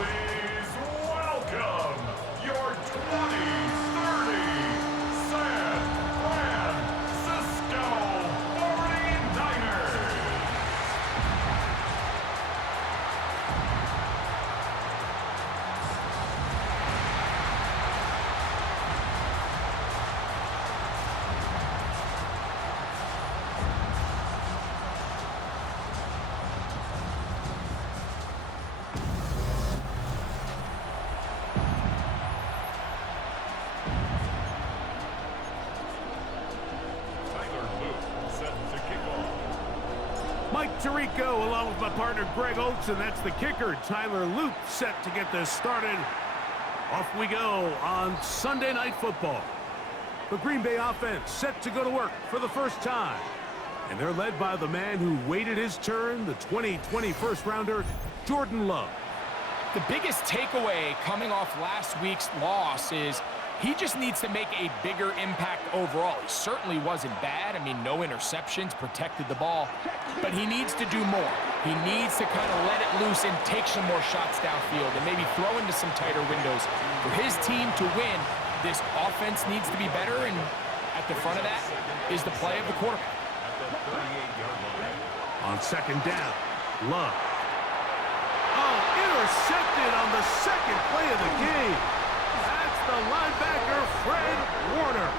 Please welcome your 2030 San Francisco 49ers. Mike Tirico along with my partner Greg Oates, and that's the kicker, Tyler Luke, set to get this started. Off we go on Sunday Night Football. The Green Bay offense set to go to work for the first time. And they're led by the man who waited his turn, the 2020 first-rounder, Jordan Love. The biggest takeaway coming off last week's loss is he just needs to make a bigger impact overall. He certainly wasn't bad. I mean, no interceptions, protected the ball. But he needs to do more. He needs to kind of let it loose and take some more shots downfield and maybe throw into some tighter windows. For his team to win, this offense needs to be better, and at the front of that is the play of the quarterback. On second down, Love. Oh, intercepted on the second play of the game. That's the linebacker, Fred Warner.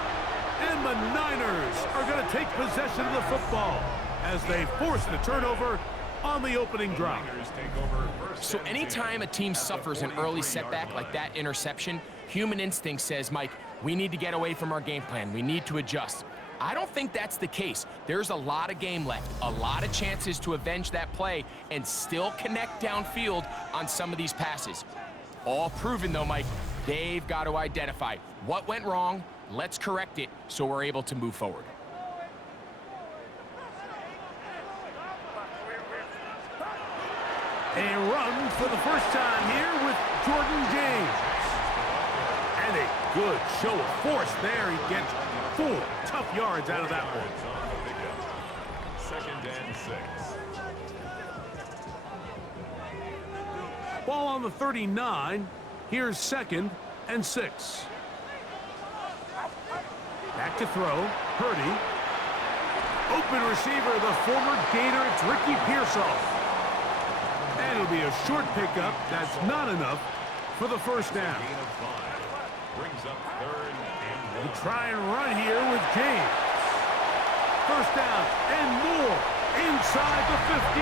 And the Niners are going to take possession of the football as they force the turnover on the opening drive. So anytime a team suffers an early setback like that interception, human instinct says, Mike, we need to get away from our game plan. We need to adjust. I don't think that's the case. There's a lot of game left, a lot of chances to avenge that play and still connect downfield on some of these passes. All proven, though, Mike, they've got to identify what went wrong, let's correct it so we're able to move forward. A run for the first time here with Jordan James. And a good show of force there. He gets 4 tough yards out of that one. Second and 6. Ball on the 39. Here's 2nd and 6. Back to throw. Purdy. Open receiver, the former Gator. It's Ricky Pearsall. And it'll be a short pickup. That's not enough for the first down. Brings up 3rd and 1. We'll try and run here with James. First down and more inside the 15.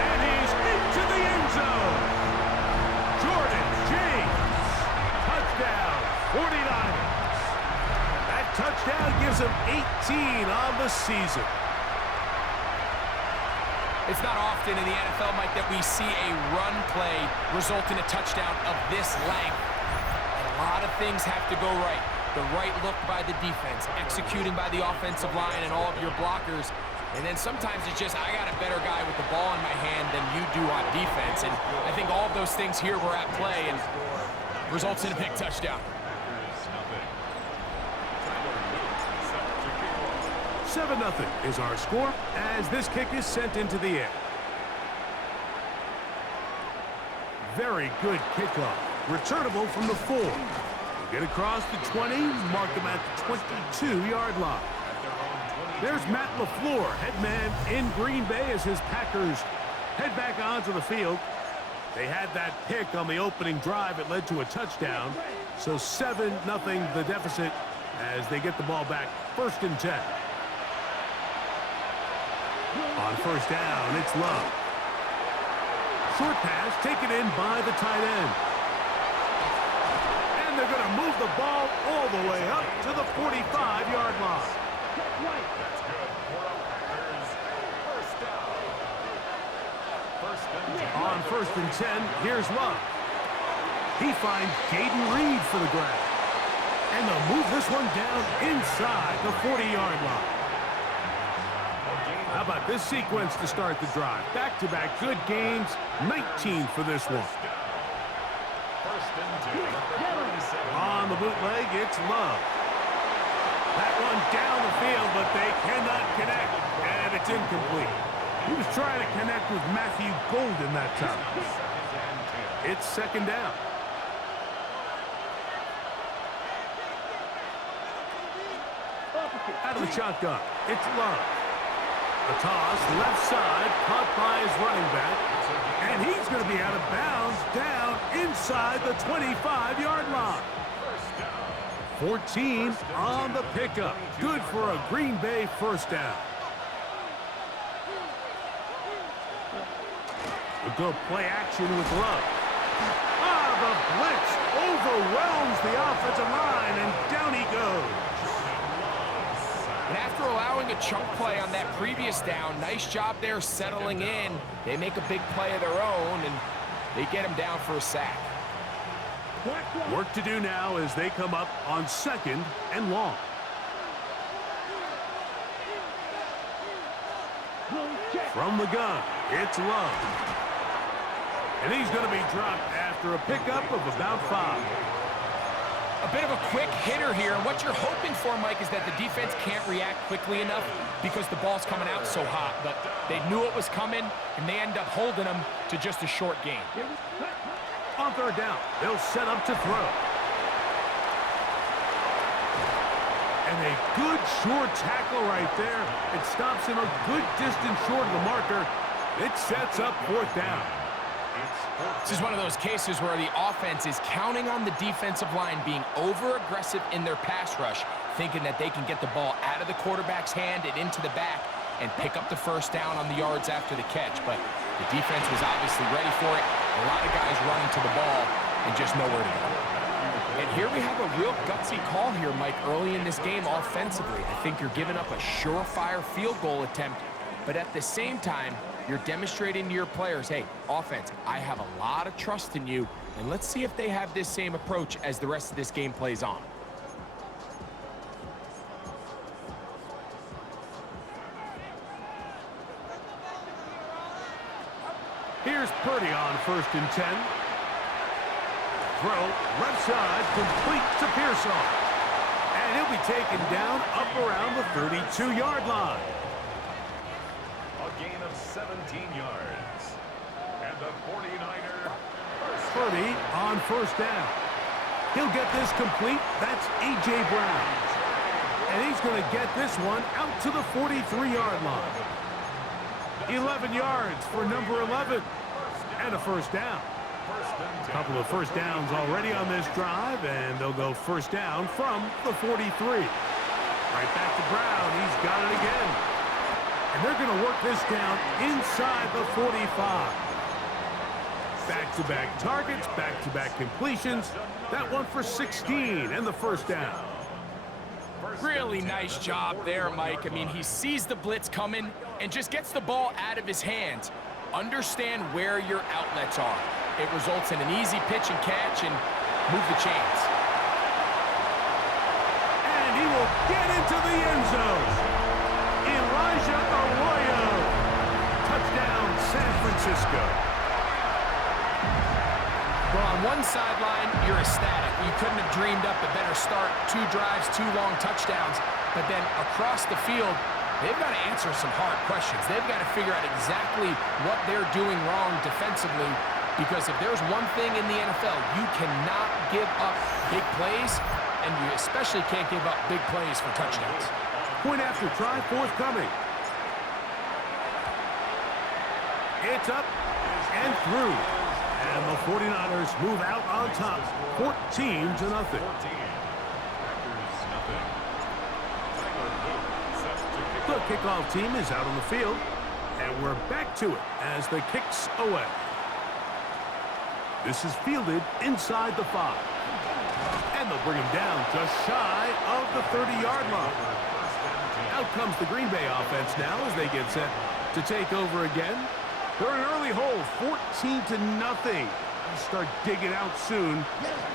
And he's into the end zone. Jordan James. Touchdown, 49ers. That touchdown gives him 18 on the season. It's not often in the NFL, Mike, that we see a run play result in a touchdown of this length. A lot of things have to go right. The right look by the defense, executing by the offensive line and all of your blockers. And then sometimes it's just, I got a better guy with the ball in my hand than you do on defense. And I think all of those things here were at play and results in a big touchdown. 7-0 is our score as this kick is sent into the air. Very good kickoff. Returnable from the 4. We'll get across the 20, mark them at the 22-yard line. There's Matt LaFleur, head man in Green Bay as his Packers head back onto the field. They had that pick on the opening drive. It led to a touchdown. So 7-0 the deficit as they get the ball back. 1st and 10. On first down, it's Love. Short pass taken in by the tight end. And they're going to move the ball all the way up to the 45-yard line. That's good. First down. On 1st and 10, here's Love. He finds Jaden Reed for the grab. And they'll move this one down inside the 40-yard line. How about this sequence to start the drive? Back-to-back good games, 19 for this one. On the bootleg, it's Love. That one down the field, but they cannot connect, and it's incomplete. He was trying to connect with Matthew Golden that time. It's second down. Out of the shotgun, it's Love. A toss, left side, caught by his running back. And he's going to be out of bounds down inside the 25-yard line. 14 on the pickup. Good for a Green Bay first down. We'll go play action with Love. The blitz overwhelms the offensive line, and down he goes. And after allowing a chunk play on that previous down, nice job there settling in. They make a big play of their own, and they get him down for a sack. Work to do now as they come up on second and long. From the gun, it's Love. And he's going to be dropped after a pickup of about 5. A bit of a quick hitter here. What you're hoping for, Mike, is that the defense can't react quickly enough because the ball's coming out so hot. But they knew it was coming, and they end up holding them to just a short gain. On third down, they'll set up to throw. And a good short tackle right there. It stops him a good distance short of the marker. It sets up fourth down. This is one of those cases where the offense is counting on the defensive line being over-aggressive in their pass rush, thinking that they can get the ball out of the quarterback's hand and into the back and pick up the first down on the yards after the catch. But the defense was obviously ready for it. A lot of guys running to the ball and just nowhere to go. And here we have a real gutsy call here, Mike, early in this game offensively. I think you're giving up a surefire field goal attempt, but at the same time, you're demonstrating to your players, hey, offense, I have a lot of trust in you, and let's see if they have this same approach as the rest of this game plays on. Here's Purdy on first and 10. Throw, left side, complete to Pearsall. And he'll be taken down up around the 32-yard line. A gain of 17 yards. And the 49er. Purdy on first down. He'll get this complete. That's A.J. Brown. And he's going to get this one out to the 43-yard line. 11 yards for number 11. And a first down. A couple of first downs already on this drive, and they'll go first down from the 43. Right back to Brown. He's got it again. And they're going to work this down inside the 45. Back-to-back targets, back-to-back completions. That one for 16 and the first down. Really nice job there, Mike. I mean, he sees the blitz coming and just gets the ball out of his hands. Understand where your outlets are. It results in an easy pitch and catch and move the chains. And he will get into the end zone. Elijah Arroyo. Touchdown, San Francisco. Well, on one sideline, you're ecstatic. You couldn't have dreamed up a better start. 2 drives, 2 long touchdowns. But then across the field, they've got to answer some hard questions. They've got to figure out exactly what they're doing wrong defensively, because if there's one thing in the NFL, you cannot give up big plays, and you especially can't give up big plays for touchdowns. Point after try forthcoming. It's up and through. And the 49ers move out on top, 14-0. The kickoff team is out on the field, and we're back to it as the kick's away. This is fielded inside the 5. And they'll bring him down just shy of the 30-yard line. Out comes the Green Bay offense now as they get set to take over again. They're in an early hole, 14-0. They'll start digging out soon.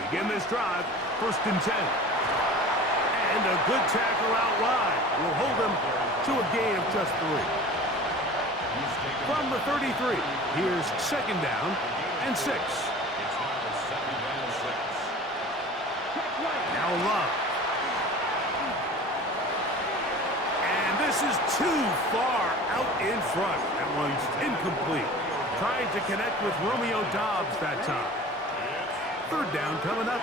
Begin this drive, first and 10. And a good tackle out wide will hold them to a gain of just 3. From the 33, here's second down and 6. Now Love. And this is too far out in front. That one's incomplete. Trying to connect with Romeo Doubs that time. third down coming up.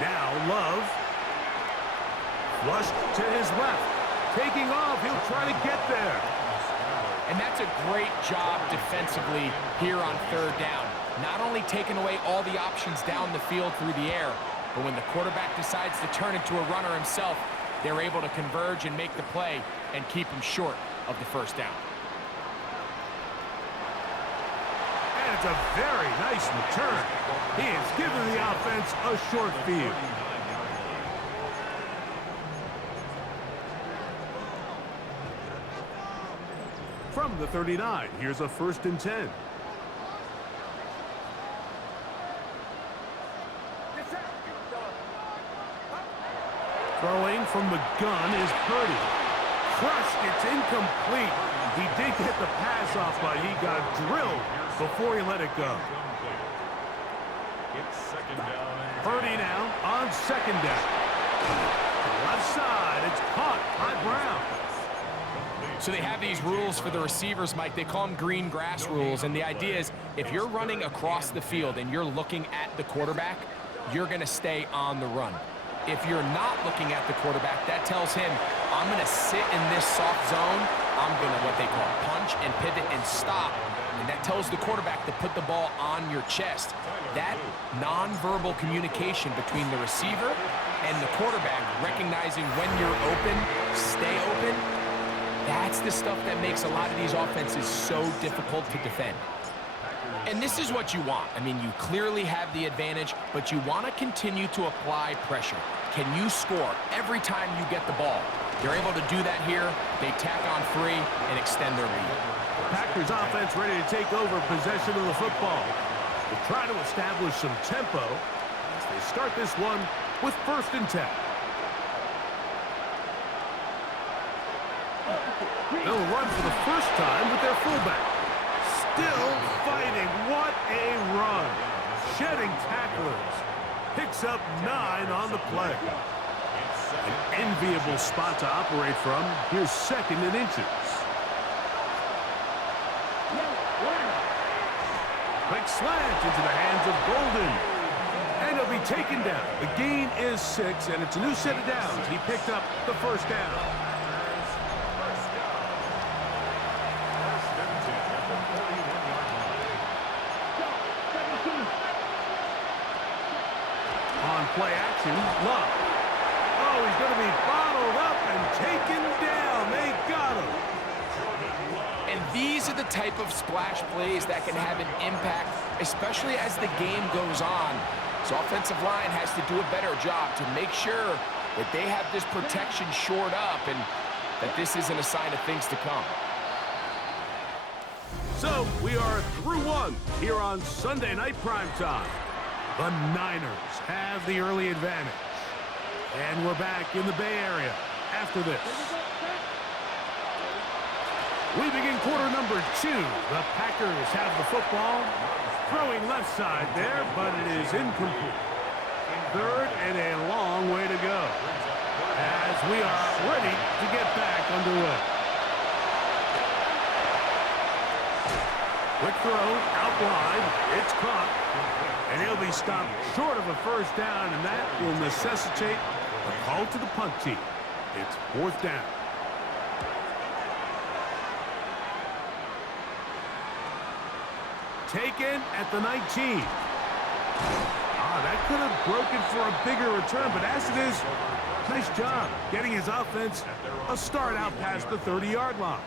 Now Love. Flushed to his left. Taking off. He'll try to get there. And that's a great job defensively here on third down. Not only taking away all the options down the field through the air, but when the quarterback decides to turn into a runner himself, they're able to converge and make the play and keep him short of the first down. And it's a very nice return. He has given the offense a short field. From the 39, here's a 1st and 10. Throwing from the gun is Purdy. Crushed, it's incomplete. He did get the pass off, but he got drilled before he let it go. It's second down. Purdy now on 2nd down. Left side, it's caught by Brown. So they have these rules for the receivers, Mike. They call them green grass rules, and the idea is if you're running across the field and you're looking at the quarterback, you're going to stay on the run. If you're not looking at the quarterback, that tells him, I'm going to sit in this soft zone. I'm going to what they call punch and pivot and stop. And that tells the quarterback to put the ball on your chest. That nonverbal communication between the receiver and the quarterback, recognizing when you're open, stay open, that's the stuff that makes a lot of these offenses so difficult to defend. And this is what you want. I mean, you clearly have the advantage, but you want to continue to apply pressure. Can you score every time you get the ball? They're able to do that here. They tack on 3 and extend their lead. Packers offense ready to take over possession of the football. They'll try to establish some tempo as they start this one with 1st and 10. They'll run for the first time with their fullback. Still fighting. What a run. Shedding tacklers. Picks up 9 on the play. An enviable spot to operate from. Here's 2nd and inches. Quick slant into the hands of Golden. And he'll be taken down. The gain is 6, and it's a new set of downs. He picked up the 1st down. Play action, Love. Oh, he's going to be bottled up and taken down. They got him. And these are the type of splash plays that can have an impact, especially as the game goes on. So offensive line has to do a better job to make sure that they have this protection shored up and that this isn't a sign of things to come. So we are through one here on Sunday Night Primetime. The Niners have the early advantage. And we're back in the Bay Area after this. We begin quarter number 2. The Packers have the football. Throwing left side there, but it is incomplete. 3rd and a long way to go as we are ready to get back underway. Quick throw, out wide. It's caught. And he'll be stopped short of a 1st down, and that will necessitate a call to the punt team. It's 4th down. Taken at the 19. That could have broken for a bigger return, but as it is, nice job getting his offense a start out past the 30-yard line.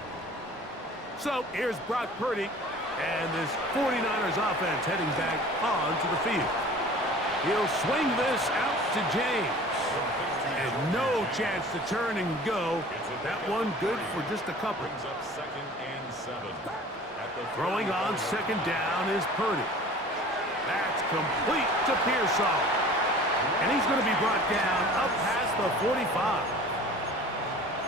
So here's Brock Purdy. And this 49ers offense heading back onto the field. He'll swing this out to James. And no chance to turn and go. That one good for just a couple. Throwing on 2nd down is Purdy. That's complete to Pearsall. And he's going to be brought down up past the 45.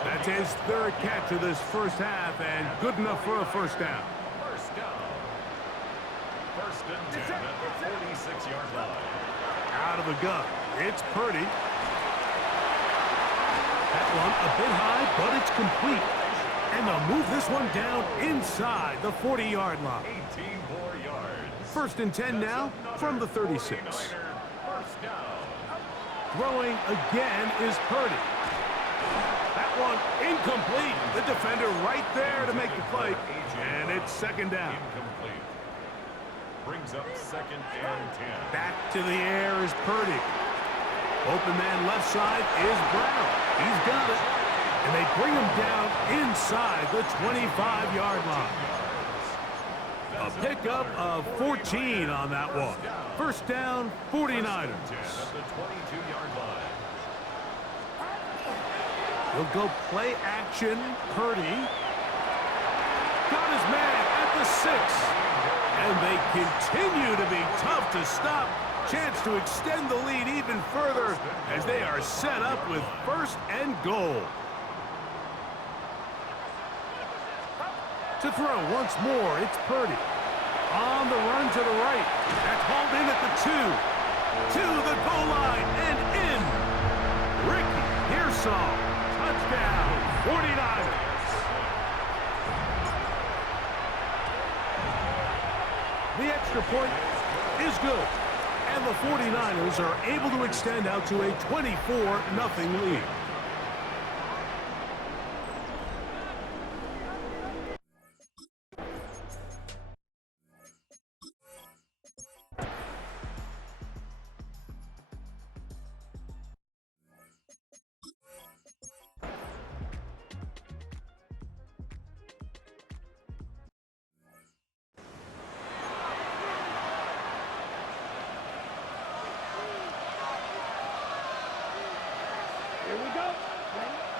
That's his 3rd catch of this first half and good enough for a 1st down. 1st and 10 at the 46-yard line. Out of the gun, it's Purdy. That one a bit high, but it's complete. And they'll move this one down inside the 40-yard line. 18 more yards. First and 10 now from the 36. First down. Throwing again is Purdy. That one incomplete. The defender right there to make the play. And it's second down. Incomplete. Brings up second and 10. Back to the air is Purdy. Open man left side is Brown. He's got it. And they bring him down inside the 25-yard line. A pickup of 14 on that one. First down, 49ers. At the 22-yard line. He'll go play action. Purdy got his man at the 6. And they continue to be tough to stop. Chance to extend the lead even further as they are set up with first and goal. To throw once more, it's Purdy. On the run to the right. That's hauled in at the 2. To the goal line and in. Ricky Pearsall. Touchdown, 49ers. The extra point is good. And the 49ers are able to extend out to a 24-0 lead.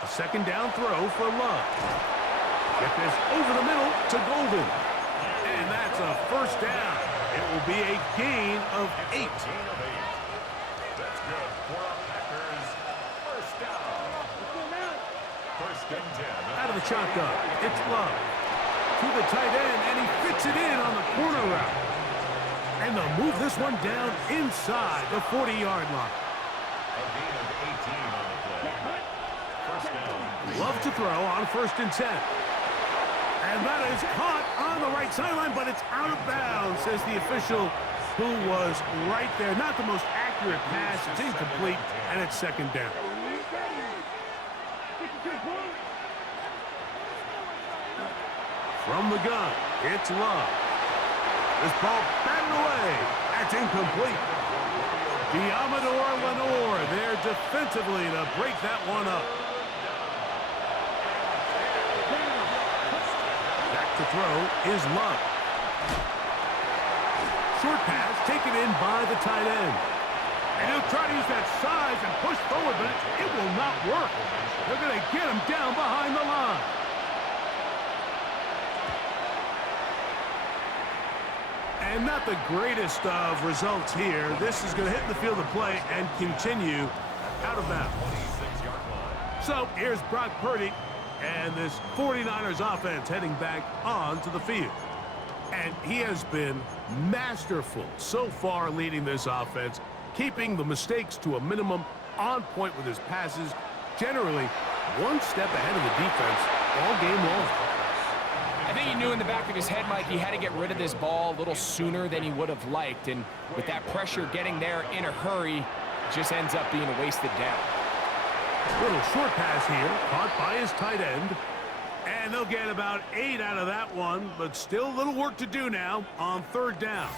Second down throw for Love. Get this over the middle to Golden. And that's a first down. It will be a gain of 8. That's good for our Packers. First down. First and 10. Out of the shotgun, it's Love. To the tight end, and he fits it in on the corner route. And they'll move this one down inside the 40-yard line. A gain of 18 on the play. First down. Love to throw on first and 10. And that is caught on the right sideline, but it's out of bounds, says the official who was right there. Not the most accurate pass. It's incomplete, and it's second down. From the gun, it's Love. This ball batted away. That's incomplete. Diamador Lenore there defensively to break that one up. Back to throw is Love. Short pass taken in by the tight end. And he'll try to use that size and push forward, but it will not work. They're going to get him down behind the line. And not the greatest of results here. This is going to hit the field of play and continue out of bounds. So here's Brock Purdy and this 49ers offense heading back onto the field. And he has been masterful so far leading this offense, keeping the mistakes to a minimum, on point with his passes, generally one step ahead of the defense all game long. I think he knew in the back of his head, Mike, he had to get rid of this ball a little sooner than he would have liked. And with that pressure getting there in a hurry, it just ends up being a wasted down. Little short pass here, caught by his tight end. And they'll get about 8 out of that one, but still a little work to do now on third down.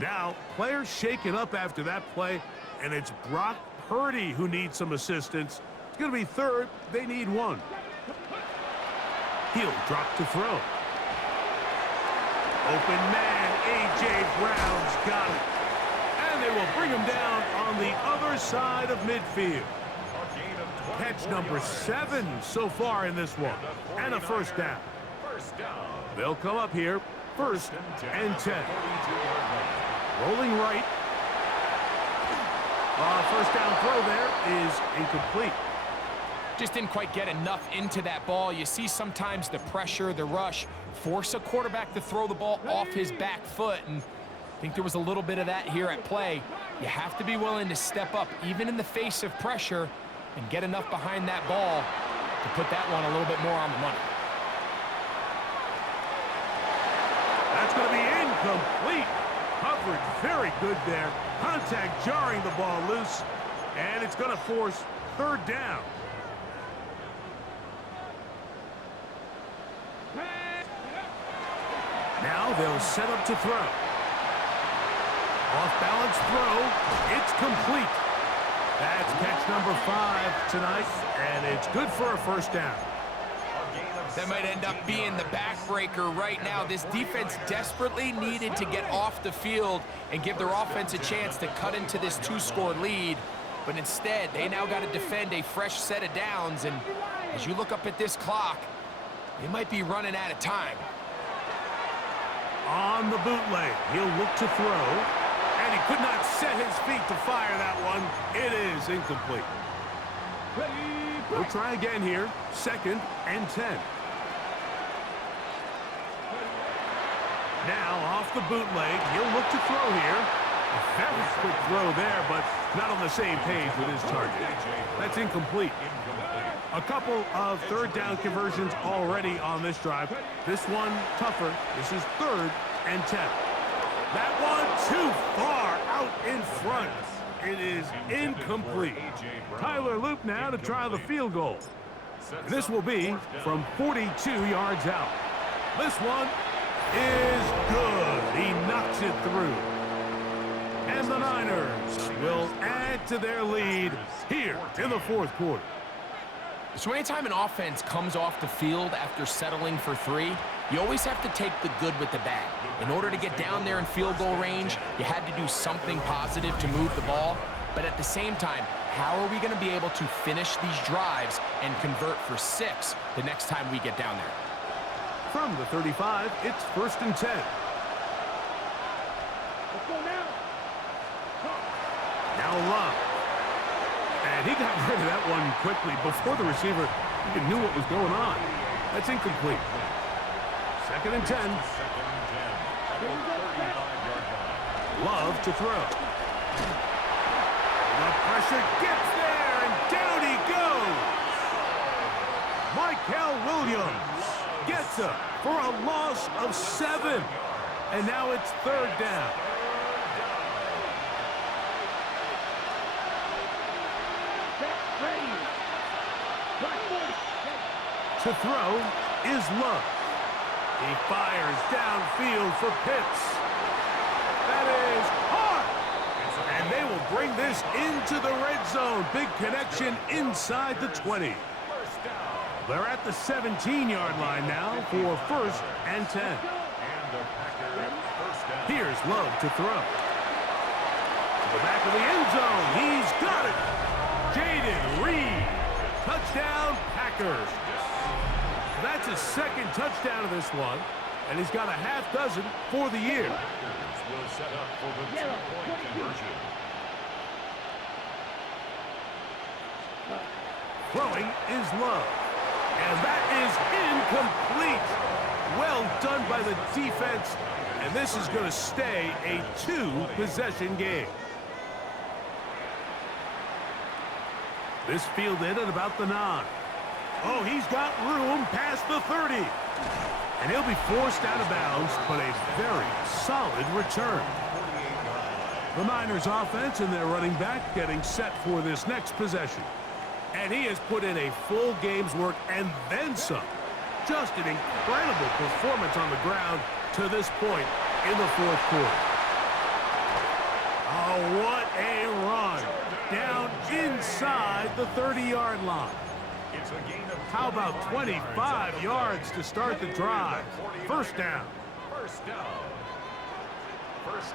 Now, players shaken up after that play, and it's Brock Purdy who needs some assistance. It's going to be third. They need one. He'll drop to throw. Open man, A.J. Brown's got it. And they will bring him down on the other side of midfield. Catch number 7 so far in this one. And a first down. They'll come up here, first and 10. Rolling right. First down throw there is incomplete. Just didn't quite get enough into that ball. You see sometimes the pressure, the rush, force a quarterback to throw the ball off his back foot, and I think there was a little bit of that here at play. You have to be willing to step up, even in the face of pressure, and get enough behind that ball to put that one a little bit more on the money. That's going to be incomplete. Coverage very good there. Contact jarring the ball loose. And it's going to force third down. Now they'll set up to throw. Off-balance throw. It's complete. That's catch number 5 tonight, and it's good for a first down. That might end up being the backbreaker right now. This defense desperately needed to get off the field and give their offense a chance to cut into this 2-score lead. But instead, they now got to defend a fresh set of downs. And as you look up at this clock, they might be running out of time. On the bootleg, he'll look to throw. And he could not set his feet to fire that one. It is incomplete. We'll try again here. 2nd and 10. Now off the bootleg, he'll look to throw here. A very quick throw there, but not on the same page with his target. That's incomplete. A couple of third down conversions already on this drive. This one tougher. This is 3rd and 10. That one too far out in front. It is incomplete. Tyler Loop now to try the field goal. This will be from 42 yards out. This one is good. He knocks it through. And the Niners will add to their lead here in the 4th quarter. So anytime an offense comes off the field after settling for 3, you always have to take the good with the bad. In order to get down there in field goal range, you had to do something positive to move the ball. But at the same time, how are we going to be able to finish these drives and convert for 6 the next time we get down there? From the 35, it's 1st and 10. Now Love. And he got rid of that one quickly before the receiver even knew what was going on. That's incomplete. 2nd and 10. Love to throw. The pressure gets there, and down he goes. Michael Williams gets up for a loss of 7. And now it's 3rd down. To throw is Love. He fires downfield for Pitts. That is hard. And they will bring this into the red zone. Big connection inside the 20. They're at the 17-yard line now for 1st and 10. Here's Love to throw. To the back of the end zone. He's got it. Jaden Reed. Touchdown, Packers. That's his 2nd touchdown of this one, and he's got a half dozen for the year. Will set up for the 2-point conversion. Throwing is Love, and that is incomplete. Well done by the defense, and this is going to stay a 2-possession game. This fielded at about the 9. Oh, he's got room past the 30. And he'll be forced out of bounds, but a very solid return. The Niners offense and their running back getting set for this next possession. And he has put in a full game's work and then some. Just an incredible performance on the ground to this point in the 4th quarter. Oh, what a run. Down inside the 30-yard line. How about 25 yards to start the drive? 1st down. 1st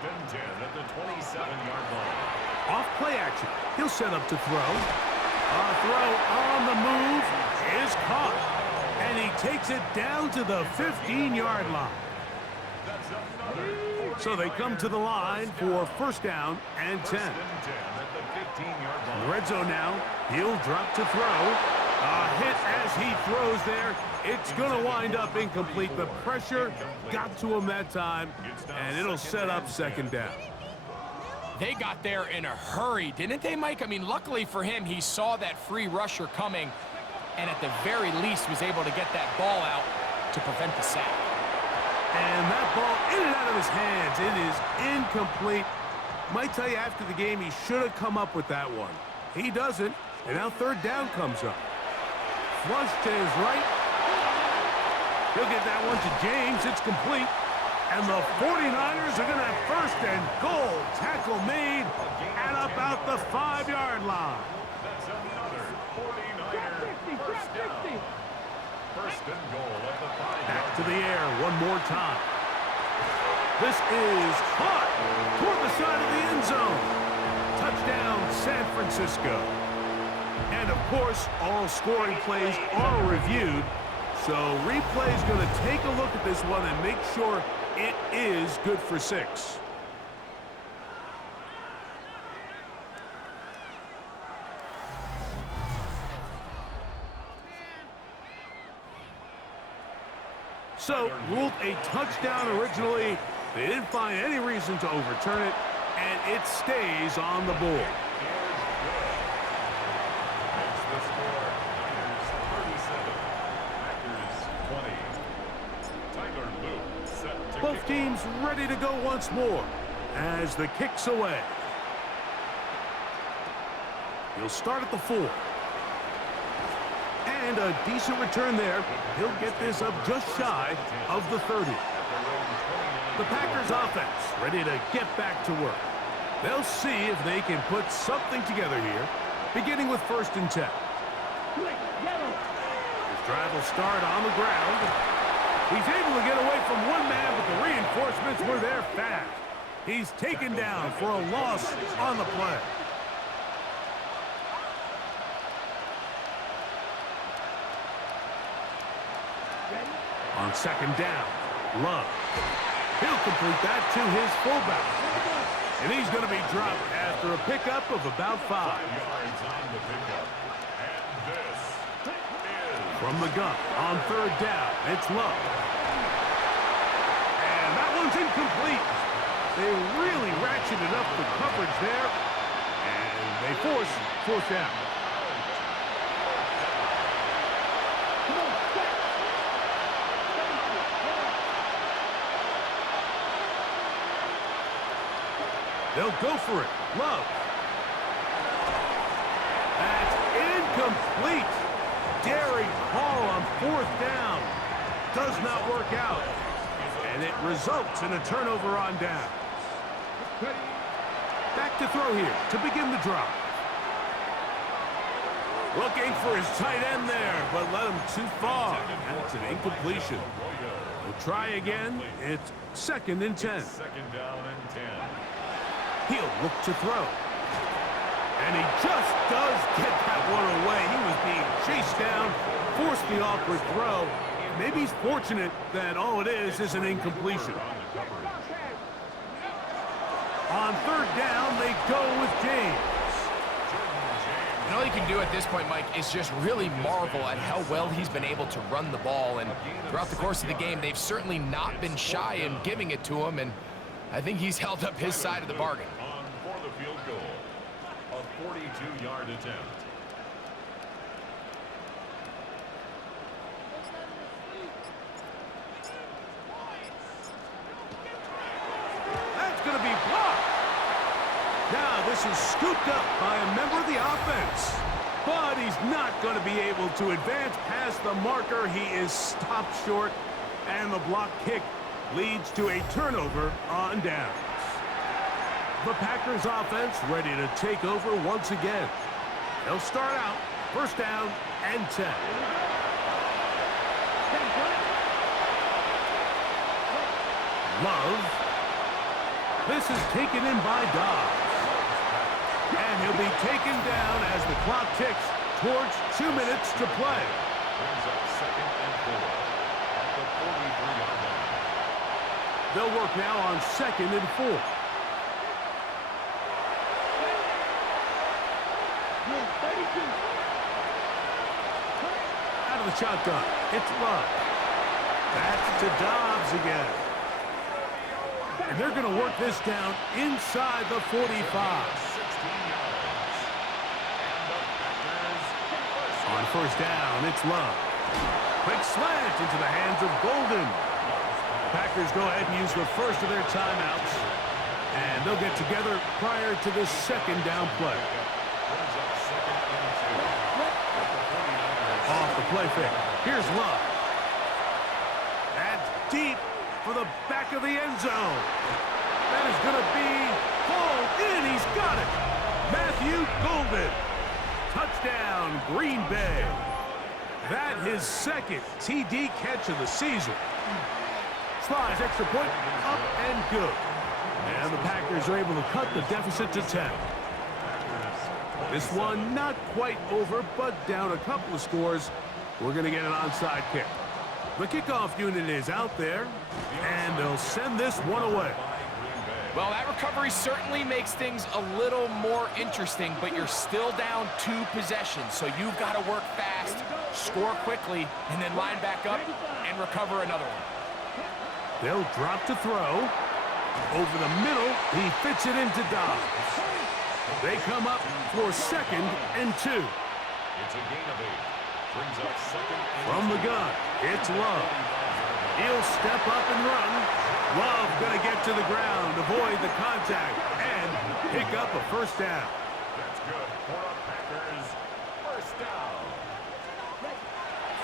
and 10 at the 27-yard line. Off play action. He'll set up to throw. A throw on the move is caught. And he takes it down to the 15-yard line. So they come to the line for 1st down and 10. In the red zone now. He'll drop to throw. A hit as he throws there. It's going to wind up incomplete. The pressure got to him that time, and it'll set up 2nd down. They got there in a hurry, didn't they, Mike? I mean, luckily for him, he saw that free rusher coming. and at the very least was able to get that ball out to prevent the sack. And that ball in and out of his hands. It is incomplete. Might tell you after the game he should have come up with that one. He doesn't, and now third down comes up. Flush to his right. He'll get that one to James. It's complete. And the 49ers are going to have first and goal. Tackle made at about the 5-yard line. That's another 49er first down. First and goal at the 5-yard line. Back to the air one more time. This is caught toward the side of the end zone. Touchdown, San Francisco. And, of course, all scoring plays are reviewed. So replay's going to take a look at this one and make sure it is good for 6. So, ruled a touchdown originally. They didn't find any reason to overturn it, and it stays on the board. Makes the score Niners 37, Packers 20. Tyler Luke set to Both teams ready to go once more as the kick's away. He'll start at the 4. And a decent return there. He'll get this up just shy of the 30. The Packers offense ready to get back to work. They'll see if they can put something together here, beginning with 1st and 10. His drive will start on the ground. He's able to get away from one man, but the reinforcements were there fast. He's taken down for a loss on the play. On 2nd down, Love. He'll complete that to his fullback. And he's going to be dropped after a pickup of about 5. 5 yards on the pickup. And this is From the gun on 3rd down, it's Love. And that one's incomplete. They really ratcheted up the coverage there. And they force 4th down. They'll go for it. Love. That's incomplete. Daring call on 4th down. Does not work out. And it results in a turnover on down. Back to throw here to begin the drive. Looking for his tight end there, but led him too far. That's an incompletion. We'll try again. It's 2nd and 10. 2nd down and 10. He'll look to throw. And he just does get that one away. He was being chased down, forced the awkward throw. Maybe he's fortunate that all it is an incompletion. On 3rd down, they go with James. And all you can do at this point, Mike, is just really marvel at how well he's been able to run the ball. And throughout the course of the game, they've certainly not been shy in giving it to him. And I think he's held up his side of the bargain. On for the field goal. A 42-yard attempt. That's going to be blocked. Now this is scooped up by a member of the offense. But he's not going to be able to advance past the marker. He is stopped short. And the block kick leads to a turnover on downs. The Packers offense ready to take over once again. They'll start out 1st down and 10. Love. This is taken in by Dobbs. And he'll be taken down as the clock ticks towards 2 minutes to play. Brings up 2nd and 4 at the 43-yard line. They'll work now on 2nd and 4. Out of the shotgun, it's Love. Back to Dobbs again. And they're going to work this down inside the 45. 16 yards. And the Packers On On first down, it's Love. Quick slant into the hands of Golden. Packers go ahead and use the first of their timeouts. And they'll get together prior to the second down play. Off the play fake. Here's Love. That's deep for the back of the end zone. That is going to be pulled in. He's got it. Matthew Golden. Touchdown, Green Bay. That his second TD catch of the season. Slides, extra point, up and good. And the Packers are able to cut the deficit to 10. This one not quite over, but down a couple of scores. We're going to get an onside kick. The kickoff unit is out there, and they'll send this one away. Well, that recovery certainly makes things a little more interesting, but you're still down 2 possessions, so you've got to work fast, score quickly, and then line back up and recover another one. They'll drop to throw. Over the middle, he fits it into Dobbs. They come up for 2nd and 2. It's a gain of 8. Brings up 2nd and 2. From the gun, it's Love. He'll step up and run. Love going to get to the ground, avoid the contact, and pick up a first down. That's good for the Packers. First down.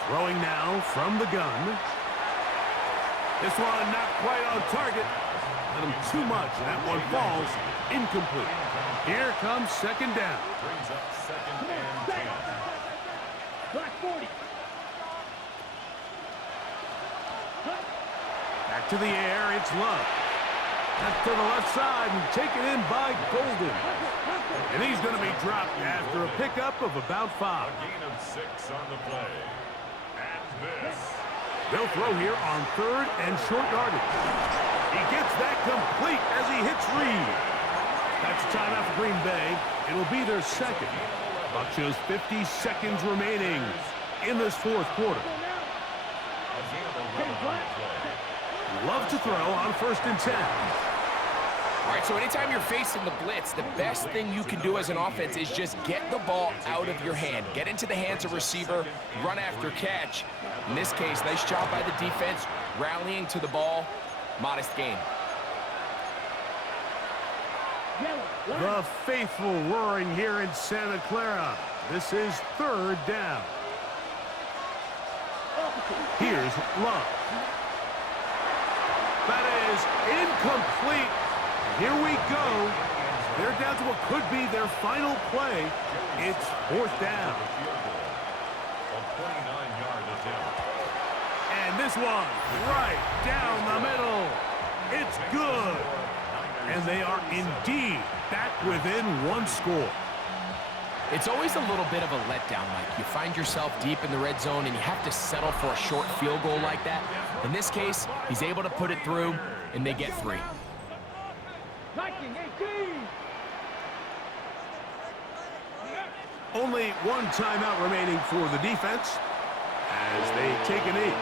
Throwing now from the gun. This one not quite on target. Let him too much, and that one falls incomplete. Here comes 2nd down. Brings up 2nd and 10. Black 40. Back to the air, it's Love. That's to the left side and taken in by Golden. And he's going to be dropped after a pickup of about 5. A gain of 6 on the play. And this. They'll throw here on 3rd and short yardage. He gets that complete as he hits Reed. That's a timeout for Green Bay. It'll be their 2nd. Buck shows 50 seconds remaining in this 4th quarter. A gain of 11 on the play. Love to throw on 1st and 10. All right, so anytime you're facing the blitz, the best thing you can do as an offense is just get the ball out of your hand. Get into the hands of receiver, run after catch. In this case, nice job by the defense, rallying to the ball. Modest gain. The faithful roaring here in Santa Clara. This is 3rd down. Here's Love. That is incomplete. Here we go. They're down to what could be their final play. It's 4th down. A 29-yard attempt. And this one right down the middle. It's good. And they are indeed back within 1 score. It's always a little bit of a letdown, Mike. You find yourself deep in the red zone and you have to settle for a short field goal like that. In this case, he's able to put it through, and they get 3. 19-18. Only 1 timeout remaining for the defense as they take a knee.